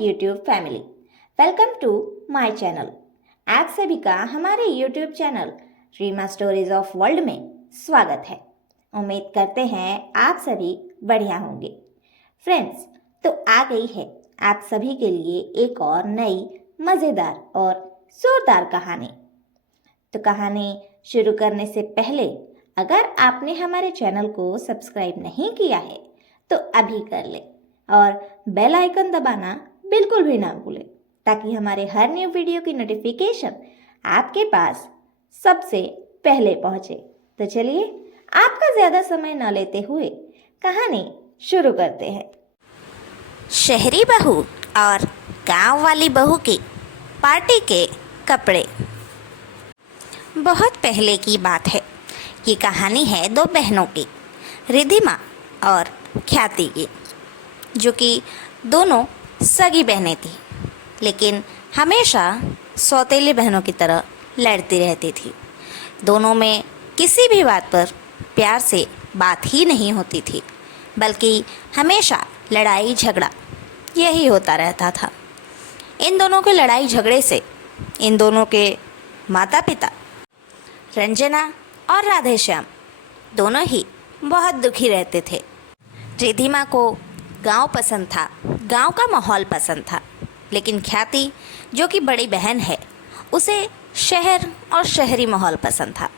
YouTube family. Welcome to my channel. आप सभी का हमारे YouTube channel Reema stories of world में स्वागत है। उम्मीद करते हैं आप सभी बढ़िया होंगे। फ्रेंड्स, तो आ गई है आप सभी के लिए एक और नई मज़ेदार और जोरदार कहानी। तो कहानी शुरू करने से पहले अगर आपने हमारे चैनल को सब्सक्राइब नहीं किया है तो अभी कर ले और बेल आइकन दबाना बिल्कुल भी ना भूलें, ताकि हमारे हर न्यू वीडियो की नोटिफिकेशन आपके पास सबसे पहले पहुंचे। तो चलिए आपका ज़्यादा समय न लेते हुए कहानी शुरू करते हैं। शहरी बहू और गांव वाली बहू की पार्टी के कपड़े। बहुत पहले की बात है। ये कहानी है दो बहनों की, रिधिमा और ख्याति की, जो कि दोनों सगी बहनें थीं, लेकिन हमेशा सौतेली बहनों की तरह लड़ती रहती थी। दोनों में किसी भी बात पर प्यार से बात ही नहीं होती थी, बल्कि हमेशा लड़ाई झगड़ा यही होता रहता था। इन दोनों के लड़ाई झगड़े से इन दोनों के माता पिता रंजना और राधेश्याम दोनों ही बहुत दुखी रहते थे। रिधिमा को गांव पसंद था, गांव का माहौल पसंद था, लेकिन ख्याति जो कि बड़ी बहन है, उसे शहर और शहरी माहौल पसंद था।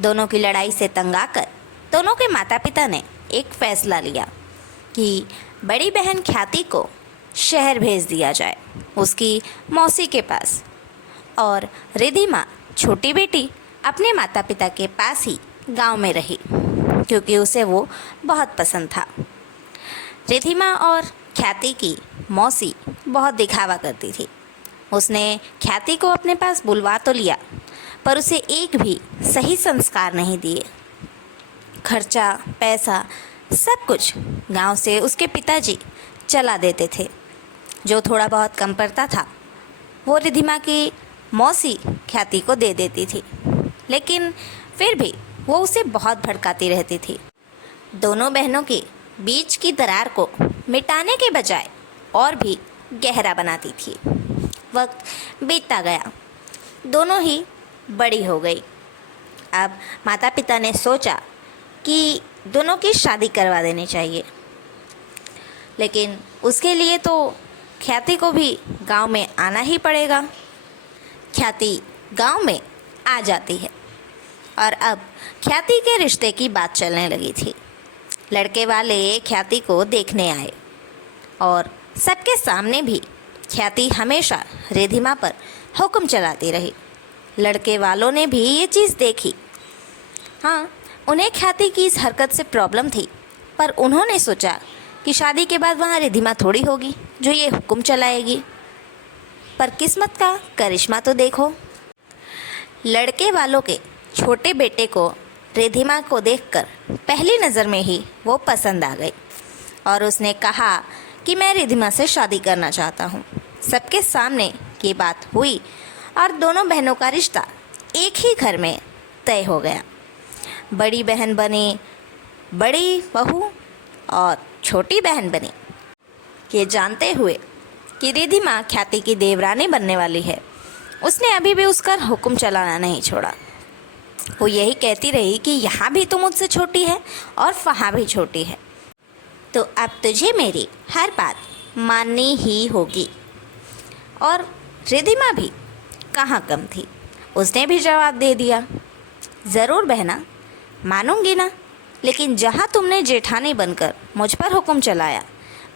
दोनों की लड़ाई से तंग आकर दोनों के माता पिता ने एक फ़ैसला लिया कि बड़ी बहन ख्याति को शहर भेज दिया जाए, उसकी मौसी के पास, और रिधिमा छोटी बेटी अपने माता पिता के पास ही गांव में रही, क्योंकि उसे वो बहुत पसंद था। रिधिमा और ख्याति की मौसी बहुत दिखावा करती थी। उसने ख्याति को अपने पास बुलवा तो लिया, पर उसे एक भी सही संस्कार नहीं दिए। खर्चा पैसा सब कुछ गांव से उसके पिताजी चला देते थे। जो थोड़ा बहुत कम पड़ता था वो रिधिमा की मौसी ख्याति को दे देती थी, लेकिन फिर भी वो उसे बहुत भड़काती रहती थी। दोनों बहनों की बीच की दरार को मिटाने के बजाय और भी गहरा बनाती थी। वक्त बीतता गया, दोनों ही बड़ी हो गई। अब माता पिता ने सोचा कि दोनों की शादी करवा देनी चाहिए, लेकिन उसके लिए तो ख्याति को भी गांव में आना ही पड़ेगा। ख्याति गांव में आ जाती है और अब ख्याति के रिश्ते की बात चलने लगी थी। लड़के वाले ख्याति को देखने आए और सबके सामने भी ख्याति हमेशा रिधिमा पर हुक्म चलाती रही। लड़के वालों ने भी ये चीज़ देखी। हाँ, उन्हें ख्याति की इस हरकत से प्रॉब्लम थी, पर उन्होंने सोचा कि शादी के बाद वहाँ रिधिमा थोड़ी होगी जो ये हुक्म चलाएगी। पर किस्मत का करिश्मा तो देखो, लड़के वालों के छोटे बेटे को रिधिमा को देखकर पहली नज़र में ही वो पसंद आ गई और उसने कहा कि मैं रिधिमा से शादी करना चाहता हूँ। सबके सामने ये बात हुई और दोनों बहनों का रिश्ता एक ही घर में तय हो गया। बड़ी बहन बनी बड़ी बहू और छोटी बहन बनी। ये जानते हुए कि रिधिमा ख्याति की देवरानी बनने वाली है, उसने अभी भी उसका हुक्म चलाना नहीं छोड़ा। वो यही कहती रही कि यहाँ भी तो मुझसे छोटी है और वहाँ भी छोटी है, तो अब तुझे मेरी हर बात माननी ही होगी। और रिधिमा भी कहाँ कम थी, उसने भी जवाब दे दिया, ज़रूर बहना, मानूंगी ना, लेकिन जहाँ तुमने जेठानी बनकर मुझ पर हुक्म चलाया,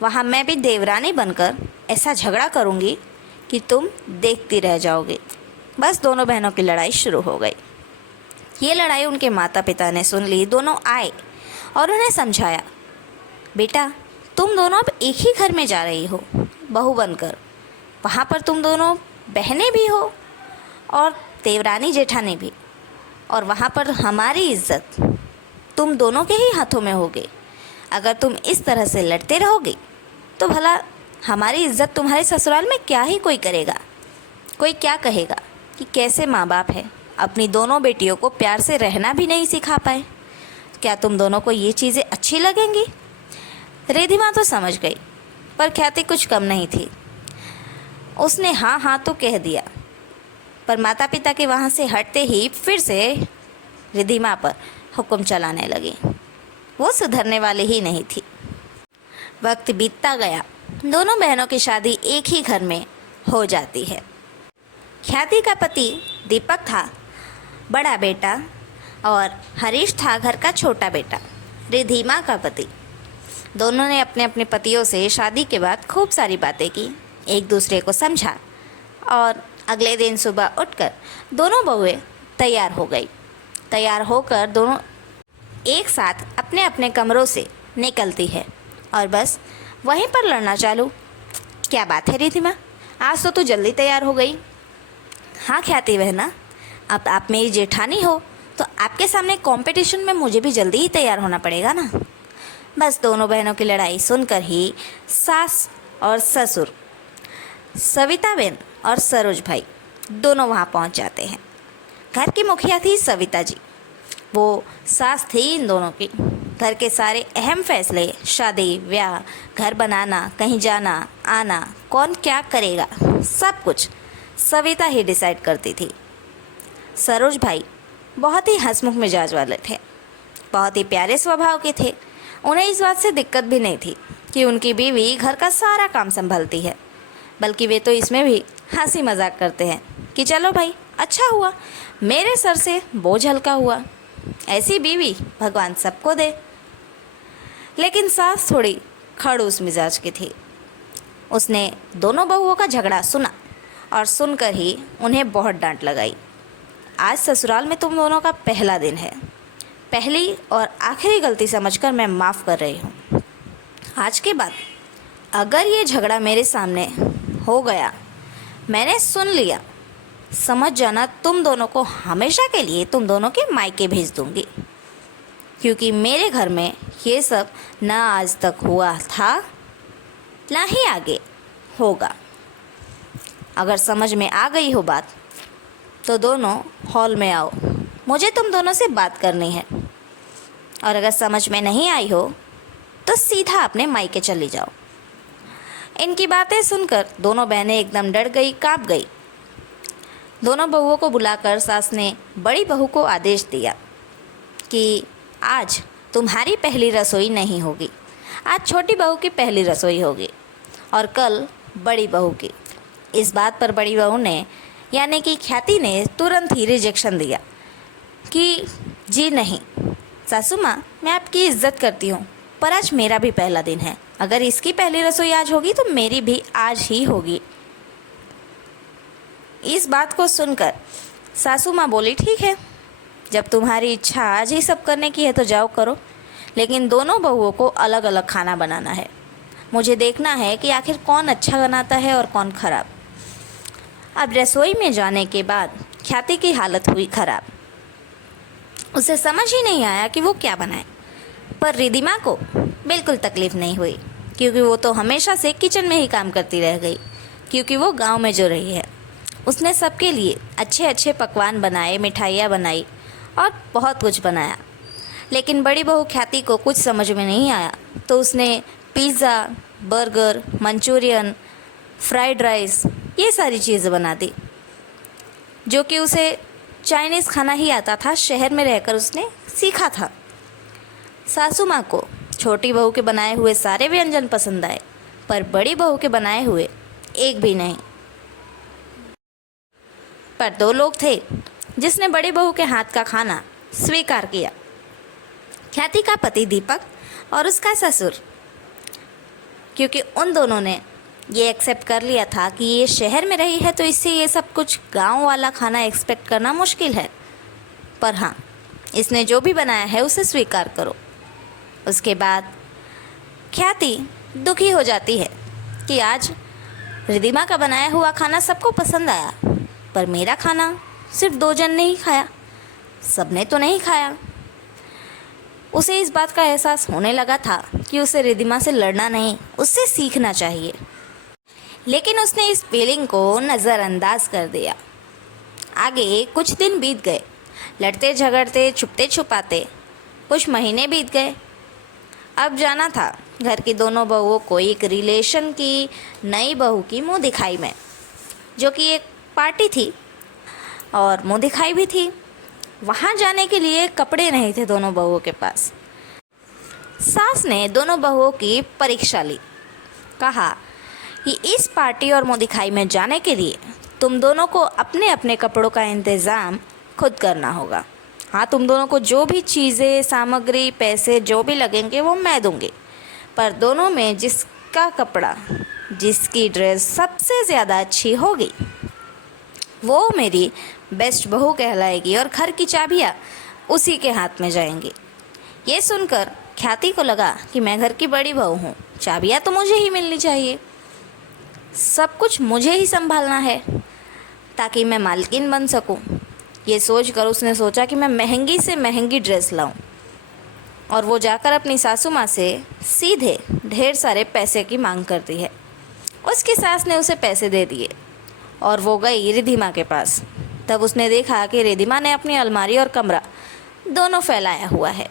वहाँ मैं भी देवरानी बनकर ऐसा झगड़ा करूँगी कि तुम देखती रह जाओगे। बस दोनों बहनों की लड़ाई शुरू हो गई। ये लड़ाई उनके माता पिता ने सुन ली। दोनों आए और उन्हें समझाया, बेटा तुम दोनों अब एक ही घर में जा रही हो बहू बनकर, वहाँ पर तुम दोनों बहनें भी हो और देवरानी जेठानी भी, और वहाँ पर हमारी इज्जत तुम दोनों के ही हाथों में होगी। अगर तुम इस तरह से लड़ते रहोगे तो भला हमारी इज्जत तुम्हारे ससुराल में क्या ही कोई करेगा। कोई क्या कहेगा कि कैसे माँ बाप है, अपनी दोनों बेटियों को प्यार से रहना भी नहीं सिखा पाए। क्या तुम दोनों को ये चीज़ें अच्छी लगेंगी? रिधिमा तो समझ गई, पर ख्याति कुछ कम नहीं थी। उसने हाँ हाँ तो कह दिया, पर माता पिता के वहाँ से हटते ही फिर से रिद्धिमा पर हुक्म चलाने लगी। वो सुधरने वाली ही नहीं थी। वक्त बीतता गया, दोनों बहनों की शादी एक ही घर में हो जाती है। ख्याति का पति दीपक था बड़ा बेटा और हरीश था घर का छोटा बेटा, रिद्धिमा का पति। दोनों ने अपने अपने पतियों से शादी के बाद खूब सारी बातें की, एक दूसरे को समझा और अगले दिन सुबह उठकर दोनों बहुएं तैयार हो गई। तैयार होकर दोनों एक साथ अपने अपने कमरों से निकलती है और बस वहीं पर लड़ना चालू। क्या बात है रिद्धिमा, आज तो तू जल्दी तैयार हो गई। हाँ ख्याति बहना, अब आप मेरी जेठानी हो तो आपके सामने कंपटीशन में मुझे भी जल्दी ही तैयार होना पड़ेगा ना। बस दोनों बहनों की लड़ाई सुनकर ही सास और ससुर, सविता बहन और सरोज भाई दोनों वहाँ पहुँच जाते हैं। घर की मुखिया थी सविता जी, वो सास थी इन दोनों की। घर के सारे अहम फैसले, शादी ब्याह, घर बनाना, कहीं जाना आना, कौन क्या करेगा, सब कुछ सविता ही डिसाइड करती थी। सरोज भाई बहुत ही हंसमुख मिजाज वाले थे, बहुत ही प्यारे स्वभाव के थे। उन्हें इस बात से दिक्कत भी नहीं थी कि उनकी बीवी घर का सारा काम संभालती है, बल्कि वे तो इसमें भी हंसी मजाक करते हैं कि चलो भाई, अच्छा हुआ मेरे सर से बोझ हल्का हुआ, ऐसी बीवी भगवान सबको दे। लेकिन सास थोड़ी खड़ूस मिजाज की थी। उसने दोनों बहुओं का झगड़ा सुना और सुनकर ही उन्हें बहुत डांट लगाई। आज ससुराल में तुम दोनों का पहला दिन है, पहली और आखिरी गलती समझकर मैं माफ़ कर रही हूँ। आज के बाद अगर ये झगड़ा मेरे सामने हो गया, मैंने सुन लिया, समझ जाना तुम दोनों को हमेशा के लिए तुम दोनों के मायके भेज दूँगी, क्योंकि मेरे घर में ये सब ना आज तक हुआ था ना ही आगे होगा। अगर समझ में आ गई हो बात तो दोनों हॉल में आओ, मुझे तुम दोनों से बात करनी है। और अगर समझ में नहीं आई हो तो सीधा अपने मायके चली जाओ। इनकी बातें सुनकर दोनों बहनें एकदम डर गई, काँप गई। दोनों बहुओं को बुलाकर सास ने बड़ी बहू को आदेश दिया कि आज तुम्हारी पहली रसोई नहीं होगी, आज छोटी बहू की पहली रसोई होगी और कल बड़ी बहू की। इस बात पर बड़ी बहू ने यानी कि ख्याति ने तुरंत ही रिजेक्शन दिया कि जी नहीं सासू माँ, मैं आपकी इज्जत करती हूँ, पर आज मेरा भी पहला दिन है। अगर इसकी पहली रसोई आज होगी तो मेरी भी आज ही होगी। इस बात को सुनकर सासू माँ बोली, ठीक है, जब तुम्हारी इच्छा आज ही सब करने की है तो जाओ करो, लेकिन दोनों बहुओं को अलग अलग खाना बनाना है। मुझे देखना है कि आखिर कौन अच्छा बनाता है और कौन खराब। अब रसोई में जाने के बाद ख्याति की हालत हुई खराब। उसे समझ ही नहीं आया कि वो क्या बनाए, पर रिद्धिमा को बिल्कुल तकलीफ़ नहीं हुई, क्योंकि वो तो हमेशा से किचन में ही काम करती रह गई, क्योंकि वो गांव में जो रही है। उसने सबके लिए अच्छे अच्छे पकवान बनाए, मिठाइयाँ बनाई और बहुत कुछ बनाया। लेकिन बड़ी बहू ख्याति को कुछ समझ में नहीं आया, तो उसने pizza, burger, Manchurian, fried rice ये सारी चीज़ें बना दी, जो कि उसे चाइनीज़ खाना ही आता था, शहर में रहकर उसने सीखा था। सासू माँ को छोटी बहू के बनाए हुए सारे व्यंजन पसंद आए, पर बड़ी बहू के बनाए हुए एक भी नहीं। पर दो लोग थे जिसने बड़ी बहू के हाथ का खाना स्वीकार किया, ख्याति का पति दीपक और उसका ससुर, क्योंकि उन दोनों ने ये एक्सेप्ट कर लिया था कि ये शहर में रही है तो इससे ये सब कुछ गांव वाला खाना एक्सपेक्ट करना मुश्किल है। पर हाँ, इसने जो भी बनाया है उसे स्वीकार करो। उसके बाद ख्याति दुखी हो जाती है कि आज रिद्धिमा का बनाया हुआ खाना सबको पसंद आया, पर मेरा खाना सिर्फ 2 जन ने ही खाया, सबने तो नहीं खाया। उसे इस बात का एहसास होने लगा था कि उसे रिद्धिमा से लड़ना नहीं, उससे सीखना चाहिए। लेकिन उसने इस फीलिंग को नज़रअंदाज कर दिया। आगे कुछ दिन बीत गए, लड़ते झगड़ते, छुपते छुपाते कुछ महीने बीत गए। अब जाना था घर की दोनों बहुओं को एक रिलेशन की नई बहू की मुँह दिखाई में। जो कि एक पार्टी थी और मुँह दिखाई भी थी। वहाँ जाने के लिए कपड़े नहीं थे दोनों बहुओं के पास। सास ने दोनों बहुओं की परीक्षा ली। कहा कि इस पार्टी और मुँह दिखाई में जाने के लिए तुम दोनों को अपने अपने कपड़ों का इंतज़ाम खुद करना होगा। हाँ, तुम दोनों को जो भी चीज़ें, सामग्री, पैसे जो भी लगेंगे वो मैं दूँगी, पर दोनों में जिसका कपड़ा, जिसकी ड्रेस सबसे ज़्यादा अच्छी होगी वो मेरी बेस्ट बहू कहलाएगी और घर की चाबियाँ उसी के हाथ में जाएंगी। ये सुनकर ख्याति को लगा कि मैं घर की बड़ी बहू हूँ, चाबियाँ तो मुझे ही मिलनी चाहिए, सब कुछ मुझे ही संभालना है ताकि मैं मालकिन बन सकूँ। ये सोचकर उसने सोचा कि मैं महंगी से महंगी ड्रेस लाऊं और वो जाकर अपनी सासू माँ से सीधे ढेर सारे पैसे की मांग करती है। उसकी सास ने उसे पैसे दे दिए और वो गई रिधिमा के पास। तब उसने देखा कि रिधिमा ने अपनी अलमारी और कमरा दोनों फैलाया हुआ है।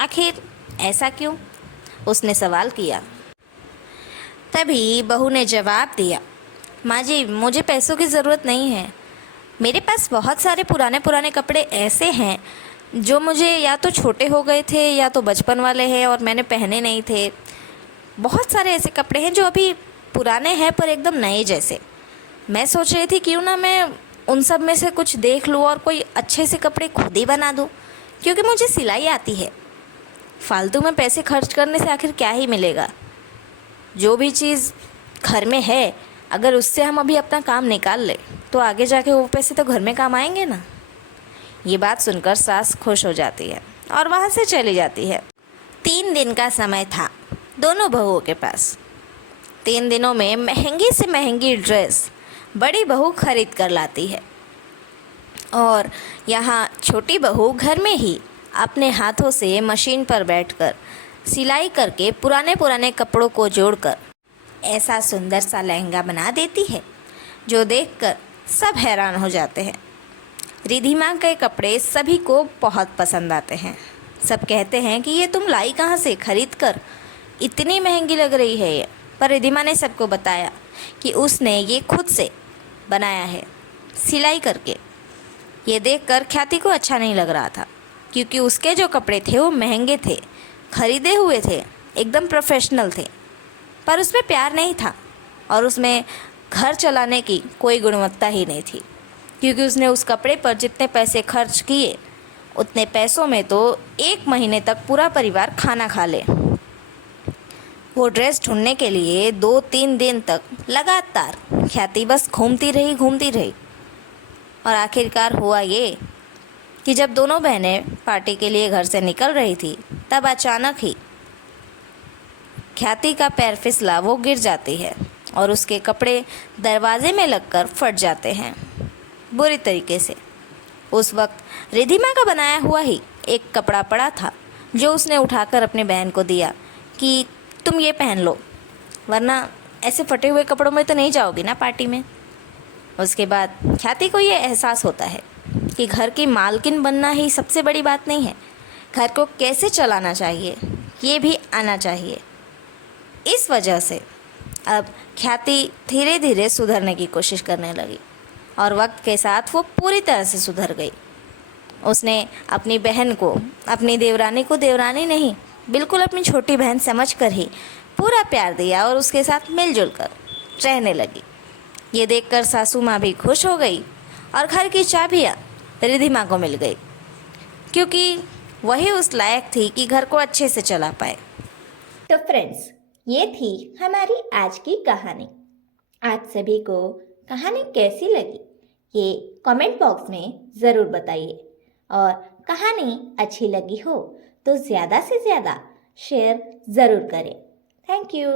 आखिर ऐसा क्यों? उसने सवाल किया। तभी बहू ने जवाब दिया, माँ जी, मुझे पैसों की ज़रूरत नहीं है। मेरे पास बहुत सारे पुराने पुराने कपड़े ऐसे हैं जो मुझे या तो छोटे हो गए थे या तो बचपन वाले हैं और मैंने पहने नहीं थे। बहुत सारे ऐसे कपड़े हैं जो अभी पुराने हैं पर एकदम नए जैसे। मैं सोच रही थी क्यों ना मैं उन सब में से कुछ देख लूँ और कोई अच्छे से कपड़े खुद ही बना दूँ, क्योंकि मुझे सिलाई आती है। फालतू में पैसे खर्च करने से आखिर क्या ही मिलेगा। जो भी चीज़ घर में है, अगर उससे हम अभी अपना काम निकाल ले तो आगे जाके वो पैसे तो घर में काम आएंगे ना। ये बात सुनकर सास खुश हो जाती है और वहाँ से चली जाती है। 3 दिन का समय था दोनों बहुओं के पास। 3 दिनों में महंगी से महंगी ड्रेस बड़ी बहू खरीद कर लाती है और यहाँ छोटी बहू घर में ही अपने हाथों से मशीन पर बैठकर सिलाई करके पुराने पुराने कपड़ों को जोड़कर ऐसा सुंदर सा लहंगा बना देती है जो देखकर सब हैरान हो जाते हैं। रिधिमा के कपड़े सभी को बहुत पसंद आते हैं। सब कहते हैं कि ये तुम लाई कहाँ से, खरीद कर, इतनी महंगी लग रही है ये। पर रिधिमा ने सबको बताया कि उसने ये खुद से बनाया है सिलाई करके। ये देखकर ख्याति को अच्छा नहीं लग रहा था, क्योंकि उसके जो कपड़े थे वो महंगे थे, खरीदे हुए थे, एकदम प्रोफेशनल थे, पर उसमें प्यार नहीं था और उसमें घर चलाने की कोई गुणवत्ता ही नहीं थी। क्योंकि उसने उस कपड़े पर जितने पैसे खर्च किए उतने पैसों में तो 1 महीने तक पूरा परिवार खाना खा ले। वो ड्रेस ढूंढने के लिए 2-3 दिन तक लगातार ख्याति बस घूमती रही और आखिरकार हुआ ये कि जब दोनों बहनें पार्टी के लिए घर से निकल रही थी तब अचानक ही ख्याति का पैर फिसला, वो गिर जाती है और उसके कपड़े दरवाजे में लगकर फट जाते हैं बुरी तरीके से। उस वक्त रिधिमा का बनाया हुआ ही एक कपड़ा पड़ा था जो उसने उठाकर अपनी बहन को दिया कि तुम ये पहन लो, वरना ऐसे फटे हुए कपड़ों में तो नहीं जाओगी ना पार्टी में। उसके बाद ख्याति को ये एहसास होता है कि घर की मालकिन बनना ही सबसे बड़ी बात नहीं है, घर को कैसे चलाना चाहिए ये भी आना चाहिए। इस वजह से अब ख्याति धीरे धीरे सुधरने की कोशिश करने लगी और वक्त के साथ वो पूरी तरह से सुधर गई। उसने अपनी बहन को, अपनी देवरानी को देवरानी नहीं, बिल्कुल अपनी छोटी बहन समझकर ही पूरा प्यार दिया और उसके साथ मिलजुल कर रहने लगी। ये देखकर सासू माँ भी खुश हो गई और घर की चाबियाँ रिधिमा को मिल गई, क्योंकि वही उस लायक थी कि घर को अच्छे से चला पाए। तो फ्रेंड्स, ये थी हमारी आज की कहानी। आप सभी को कहानी कैसी लगी ये कमेंट बॉक्स में ज़रूर बताइए और कहानी अच्छी लगी हो तो ज़्यादा से ज़्यादा शेयर ज़रूर करें। Thank you.